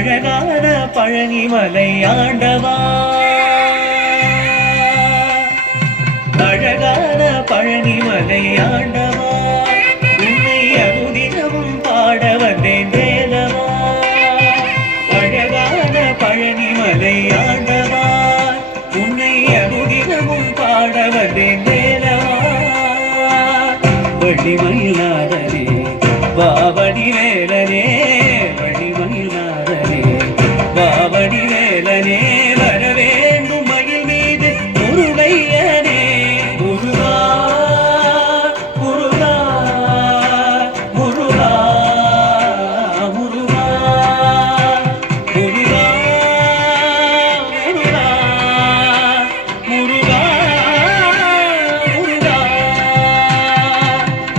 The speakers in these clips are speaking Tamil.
அழகான பழனிமலை ஆண்டவா, அழகான பழனிமலை ஆண்டவா, உன்னை அனுதினமும் பாட வந்தேன் வேலவா. அழகான பழனிமலை ஆண்டவா, உன்னை அனுதினமும் பாட வந்தேன் வேலவா. வள்ளிமயிலாதனே வாவடி வேலனே, வள்ளிமயிலாதனே வாவடி வேலனே, வர வேண்டும் மயில் மீது முருகையனே. முருகா முருகா முருகா முருகா முருகா முருகா முருகா முருகா.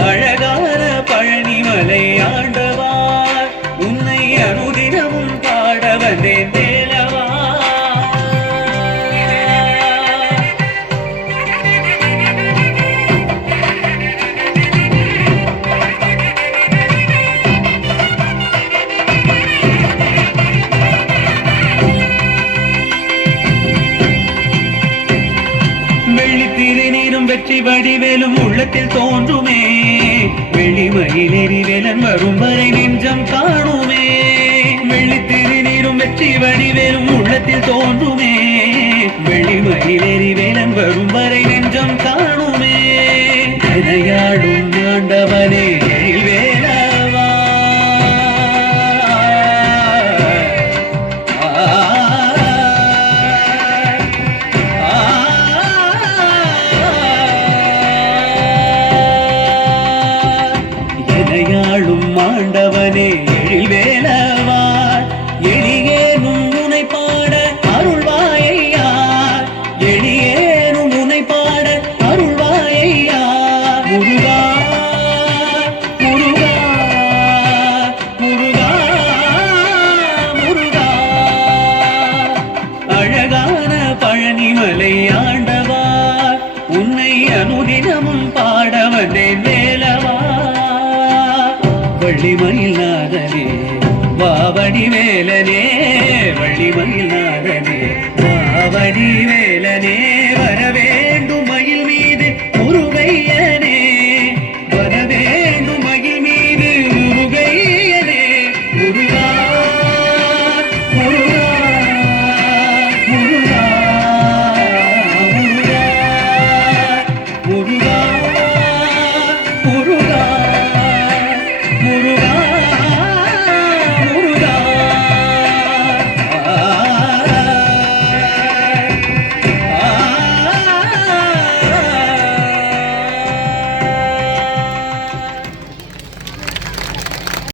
அழகான பழனிமலை ஆண்டவா, உன்னை அனுதினமும் பாட வந்தேன் வேலவா. வெள்ளித்திருநீரும் வெற்றி வடிவேலும் உள்ளத்தில் தோன்றுமே, வெள்ளிமயிலேறி வேலன் வரும் வரை நெஞ்சம் காணுமே. வெள்ளித்திருநீரும் வெற்றி வடிவேலும் உள்ளத்தில் தோன்றுமே, வெள்ளிமயிலேறி வேலன் வரும் வரை நெஞ்சம் காணுமே. விளையாடும் ஆண்டவனே வேலவா, எனையாளும் ஆண்டவனே எழில் வேலவா, எளியேனும் உனை பாட அருள்வாயையா, எளியேனும் உனை பாட அருள்வாயையா. முருகா முருகா முருகா முருகா. அழகான பழனிமலை ஆண்டவா, உன்னை அனுதினமும் பாட வந்தேன் வேலவா. வள்ளிமயிலாதனே வாவடி வேலனே, வள்ளிமயிலாதனே வாவடி வேலனே.